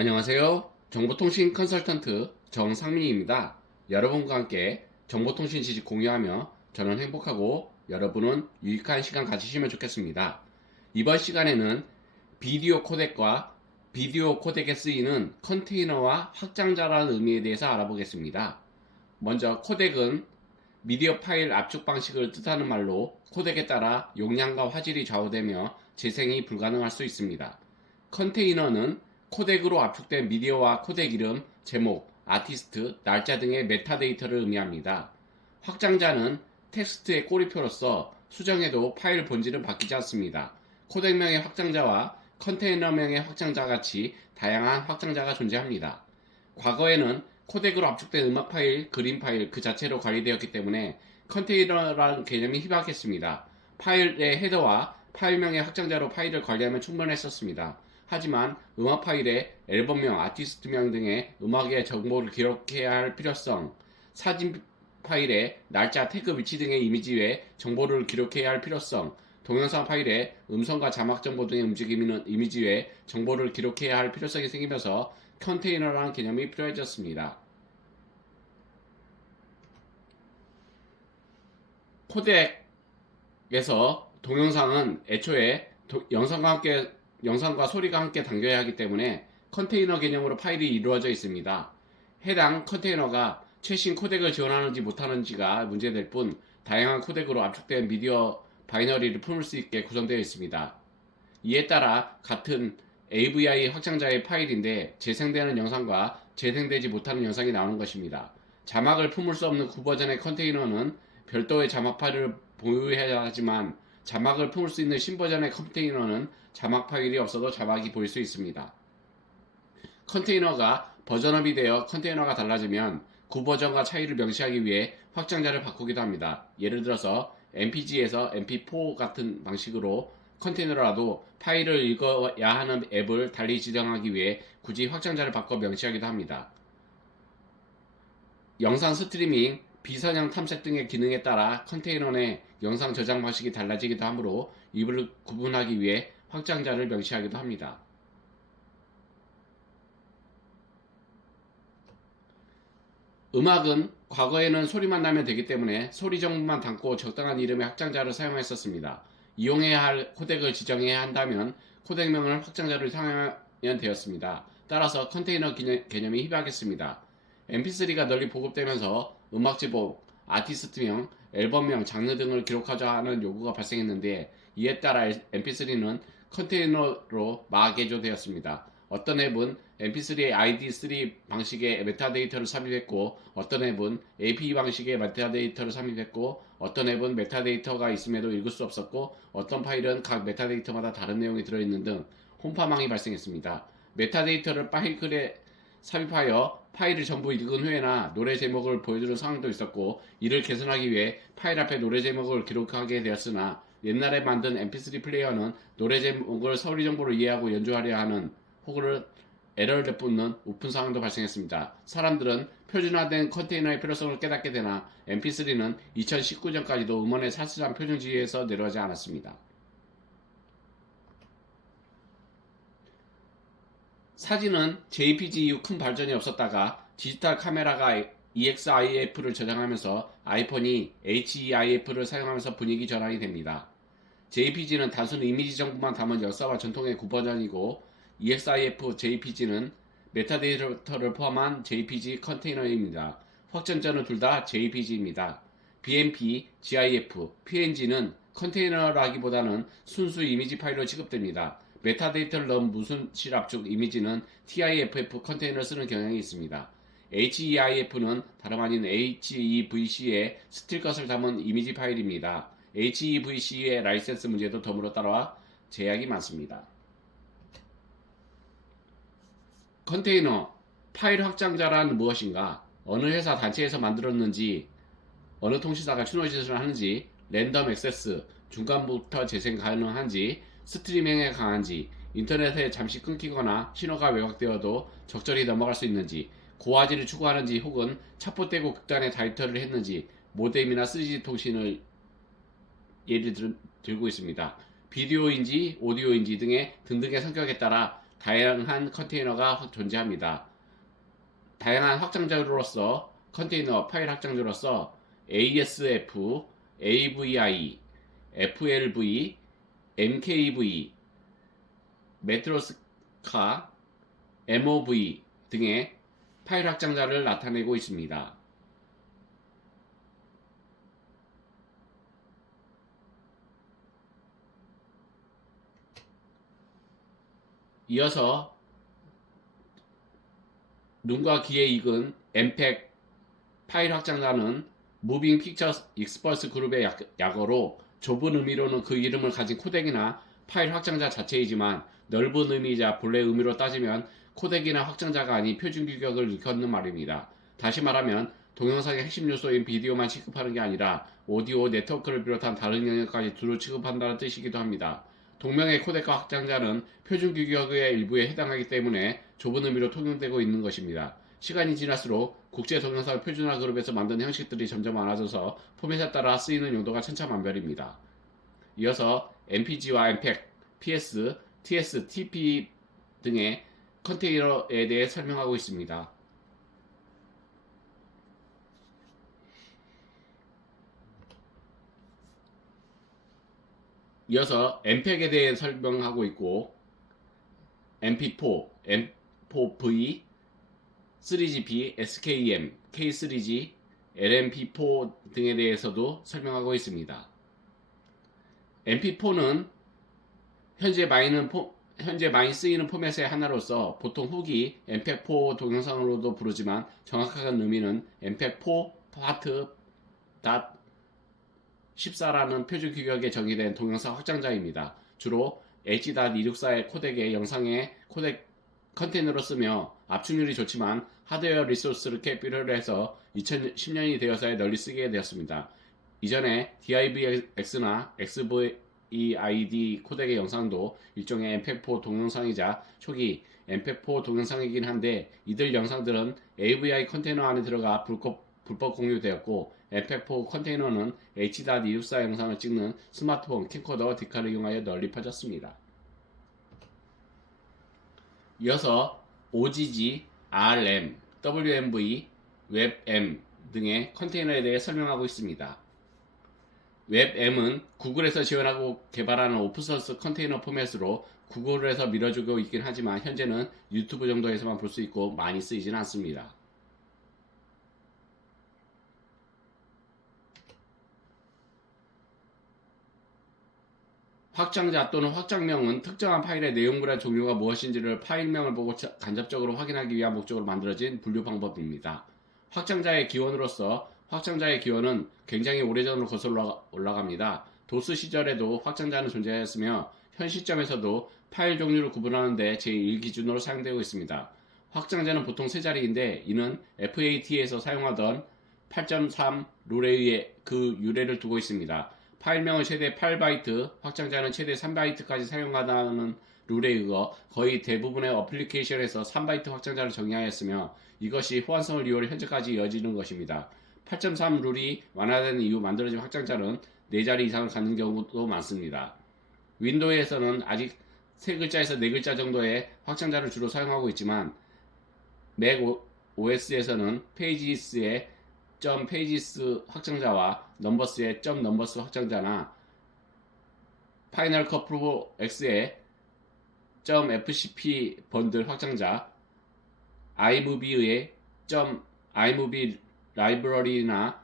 안녕하세요. 정보통신 컨설턴트 정상민입니다. 여러분과 함께 정보통신 지식 공유하며 저는 행복하고 여러분은 유익한 시간 가지시면 좋겠습니다. 이번 시간에는 비디오 코덱과 비디오 코덱에 쓰이는 컨테이너와 확장자라는 의미에 대해서 알아보겠습니다. 먼저 코덱은 미디어 파일 압축 방식을 뜻하는 말로 코덱에 따라 용량과 화질이 좌우되며 재생이 불가능할 수 있습니다. 컨테이너는 코덱으로 압축된 미디어와 코덱 이름, 제목, 아티스트, 날짜 등의 메타데이터를 의미합니다. 확장자는 텍스트의 꼬리표로서 수정해도 파일 본질은 바뀌지 않습니다. 코덱명의 확장자와 컨테이너명의 확장자 같이 다양한 확장자가 존재합니다. 과거에는 코덱으로 압축된 음악 파일, 그림 파일 그 자체로 관리되었기 때문에 컨테이너라는 개념이 희박했습니다. 파일의 헤더와 파일명의 확장자로 파일을 관리하면 충분했었습니다. 하지만 음악 파일에 앨범명, 아티스트명 등의 음악의 정보를 기록해야 할 필요성, 사진 파일에 날짜, 태그, 위치 등의 이미지 외 정보를 기록해야 할 필요성, 동영상 파일에 음성과 자막 정보 등의 움직이는 이미지 외 정보를 기록해야 할 필요성이 생기면서 컨테이너라는 개념이 필요해졌습니다. 코덱에서 동영상은 애초에 영상과 소리가 함께 담겨야 하기 때문에 컨테이너 개념으로 파일이 이루어져 있습니다. 해당 컨테이너가 최신 코덱을 지원하는지 못하는지가 문제될 뿐 다양한 코덱으로 압축된 미디어 바이너리를 품을 수 있게 구성되어 있습니다. 이에 따라 같은 AVI 확장자의 파일인데 재생되는 영상과 재생되지 못하는 영상이 나오는 것입니다. 자막을 품을 수 없는 구버전의 컨테이너는 별도의 자막 파일을 보유해야 하지만 자막을 품을 수 있는 신버전의 컨테이너는 자막 파일이 없어도 자막이 보일 수 있습니다. 컨테이너가 버전업이 되어 컨테이너가 달라지면 구버전과 차이를 명시하기 위해 확장자를 바꾸기도 합니다. 예를 들어서 MPG에서 MP4 같은 방식으로 컨테이너라도 파일을 읽어야 하는 앱을 달리 지정하기 위해 굳이 확장자를 바꿔 명시하기도 합니다. 영상 스트리밍, 비선형 탐색 등의 기능에 따라 컨테이너 내 영상 저장 방식이 달라지기도 하므로 이를 구분하기 위해 확장자를 명시하기도 합니다. 음악은 과거에는 소리만 나면 되기 때문에 소리 정보만 담고 적당한 이름의 확장자를 사용했었습니다. 이용해야 할 코덱을 지정해야 한다면 코덱명을 확장자로 사용하면 되었습니다. 따라서 컨테이너 개념이 희박했습니다. mp3가 널리 보급되면서 음악 제목, 아티스트명, 앨범명, 장르 등을 기록하자 하는 요구가 발생했는데 이에 따라 mp3는 컨테이너로 마개조되었습니다. 어떤 앱은 mp3의 ID3 방식의 메타데이터를 삽입했고 어떤 앱은 APE 방식의 메타데이터를 삽입했고 어떤 앱은 메타데이터가 있음에도 읽을 수 없었고 어떤 파일은 각 메타데이터마다 다른 내용이 들어있는 등 혼파망이 발생했습니다. 메타데이터를 파일클에 삽입하여 파일을 전부 읽은 후에나 노래 제목을 보여주는 상황도 있었고 이를 개선하기 위해 파일 앞에 노래 제목을 기록하게 되었으나 옛날에 만든 mp3 플레이어는 노래 제목을 소리 정보로 이해하고 연주하려 하는 혹은 에러를 내뿜는 오픈 상황도 발생했습니다. 사람들은 표준화된 컨테이너의 필요성을 깨닫게 되나 mp3는 2019년까지도 음원의 사실상 표준지에서 내려가지 않았습니다. 사진은 JPG 이후 큰 발전이 없었다가 디지털 카메라가 EXIF를 저장하면서 아이폰이 HEIF를 사용하면서 분위기 전환이 됩니다. JPG는 단순 이미지 정보만 담은 역사와 전통의 구버전이고 EXIF JPG는 메타데이터를 포함한 JPG 컨테이너입니다. 확장자는 둘 다 JPG입니다. BMP, GIF, PNG는 컨테이너라기보다는 순수 이미지 파일로 취급됩니다. 메타데이터를 넣은 무슨 실압축 이미지는 TIFF 컨테이너를 쓰는 경향이 있습니다. HEIF는 다름 아닌 HEVC에 스틸 것을 담은 이미지 파일입니다. HEVC의 라이센스 문제도 더불어 따라와 제약이 많습니다. 컨테이너, 파일 확장자란 무엇인가? 어느 회사 단체에서 만들었는지, 어느 통신사가 추노짓을 하는지, 랜덤 액세스, 중간부터 재생 가능한지, 스트리밍에 강한지, 인터넷에 잠시 끊기거나 신호가 왜곡되어도 적절히 넘어갈 수 있는지, 고화질을 추구하는지 혹은 첩보떼고 극단의 다이터를 했는지, 모뎀이나 3G 통신을 예를 들고 있습니다. 비디오인지 오디오인지 등의 성격에 따라 다양한 컨테이너가 존재합니다. 다양한 확장자로서 컨테이너 파일 확장자로서 ASF, AVI, FLV, MKV, 메트로스카, MOV 등의 파일 확장자를 나타내고 있습니다. 이어서 눈과 귀에 익은 MPEG 파일 확장자는 무빙 픽처스 익스퍼스 그룹의 약어로 좁은 의미로는 그 이름을 가진 코덱이나 파일 확장자 자체이지만 넓은 의미이자 본래 의미로 따지면 코덱이나 확장자가 아닌 표준 규격을 일컫는 말입니다. 다시 말하면 동영상의 핵심 요소인 비디오만 취급하는 게 아니라 오디오, 네트워크를 비롯한 다른 영역까지 두루 취급한다는 뜻이기도 합니다. 동명의 코덱과 확장자는 표준 규격의 일부에 해당하기 때문에 좁은 의미로 통용되고 있는 것입니다. 시간이 지날수록 국제 동영상 표준화 그룹에서 만든 형식들이 점점 많아져서 포맷에 따라 쓰이는 용도가 천차만별입니다. 이어서 MPG와 MPEG, PS, TS, TP 등의 컨테이너에 대해 설명하고 있습니다. 이어서 MPEG에 대해 설명하고 있고 MP4, M4V, 3GP, SKM, K3G, LMP4 등에 대해서도 설명하고 있습니다. MP4는 현재 많이 쓰이는 포맷의 하나로서 보통 후기 MPEG-4 동영상으로도 부르지만 정확한 의미는 MPEG-4 파트 14라는 표준 규격에 정의된 동영상 확장자입니다. 주로 H.264의 코덱의 영상의 코덱 컨테이너로 쓰며 압축률이 좋지만 하드웨어 리소스를 필요로 해서 2010년이 되어서야 널리 쓰게 되었습니다. 이전에 DivX나 XVID 코덱의 영상도 일종의 MPEG-4 동영상이자 초기 MPEG-4 동영상이긴 한데 이들 영상들은 AVI 컨테이너 안에 들어가 불법 공유되었고 MPEG-4 컨테이너는 H.264 영상을 찍는 스마트폰, 캠코더, 디카를 이용하여 널리 퍼졌습니다. 이어서 OGG, RM, WMV, WebM 등의 컨테이너에 대해 설명하고 있습니다. WebM은 구글에서 지원하고 개발하는 오픈소스 컨테이너 포맷으로 구글에서 밀어주고 있긴 하지만 현재는 유튜브 정도에서만 볼 수 있고 많이 쓰이진 않습니다. 확장자 또는 확장명은 특정한 파일의 내용물의 종류가 무엇인지를 파일명을 보고 간접적으로 확인하기 위한 목적으로 만들어진 분류 방법입니다. 확장자의 기원은 굉장히 오래전으로 거슬러 올라갑니다. 도스 시절에도 확장자는 존재하였으며 현 시점에서도 파일 종류를 구분하는 데 제1 기준으로 사용되고 있습니다. 확장자는 보통 세 자리인데 이는 FAT에서 사용하던 8.3 룰에 의해 그 유래를 두고 있습니다. 파일명을 최대 8바이트, 확장자는 최대 3바이트까지 사용한다는 룰에 의거 거의 대부분의 어플리케이션에서 3바이트 확장자를 정의하였으며 이것이 호환성을 이용해 현재까지 이어지는 것입니다. 8.3 룰이 완화된 이후 만들어진 확장자는 4자리 이상을 갖는 경우도 많습니다. 윈도우에서는 아직 3글자에서 4글자 정도의 확장자를 주로 사용하고 있지만 맥 OS에서는 페이지스의 .pages 확장자와 넘버스의 .numbers 확장자나 파이널 컷 프로 X의 .fcp 번들 확장자, iMovie의 .iMovie 라이브러리나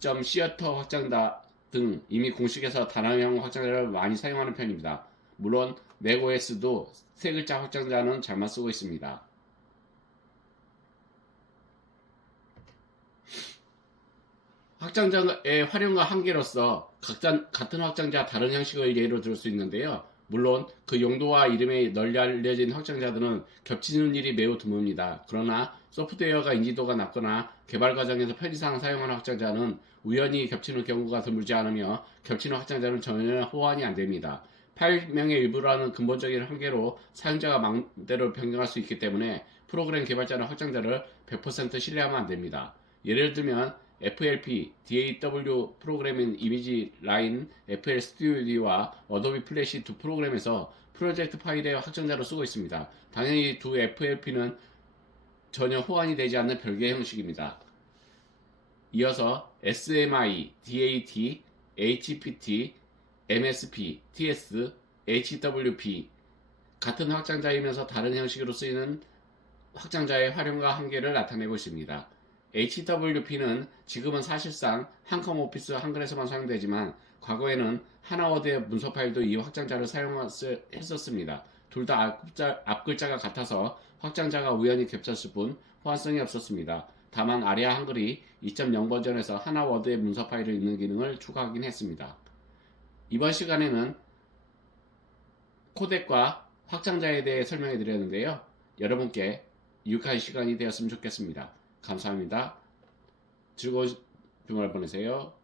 .theater 확장자 등 이미 공식에서 단어형 확장자를 많이 사용하는 편입니다. 물론 맥OS도 3글자 확장자는 잘만 쓰고 있습니다. 확장자의 활용과 한계로서 같은 확장자 다른 형식을 예로 들 수 있는데요. 물론 그 용도와 이름이 널리 알려진 확장자들은 겹치는 일이 매우 드뭅니다. 그러나 소프트웨어가 인지도가 낮거나 개발 과정에서 편의상 사용하는 확장자는 우연히 겹치는 경우가 드물지 않으며 겹치는 확장자는 전혀 호환이 안됩니다. 파일명의 일부라는 근본적인 한계로 사용자가 마음대로 변경할 수 있기 때문에 프로그램 개발자는 확장자를 100% 신뢰하면 안됩니다. 예를 들면 FLP, DAW 프로그래밍 이미지 라인, FL 스튜디오와 어도비 플래시 두 프로그램에서 프로젝트 파일의 확정자로 쓰고 있습니다. 당연히 두 FLP는 전혀 호환이 되지 않는 별개의 형식입니다. 이어서 SMI, DAT, HPT, MSP, TS, HWP 같은 확장자이면서 다른 형식으로 쓰이는 확장자의 활용과 한계를 나타내고 있습니다. HWP는 지금은 사실상 한컴 오피스 한글에서만 사용되지만 과거에는 하나워드의 문서 파일도 이 확장자를 사용했었습니다. 둘 다 앞글자가 같아서 확장자가 우연히 겹쳤을 뿐 호환성이 없었습니다. 다만 아리아 한글이 2.0 버전에서 하나워드의 문서 파일을 읽는 기능을 추가하긴 했습니다. 이번 시간에는 코덱과 확장자에 대해 설명해 드렸는데요. 여러분께 유익한 시간이 되었으면 좋겠습니다. 감사합니다. 즐거운 주말 보내세요.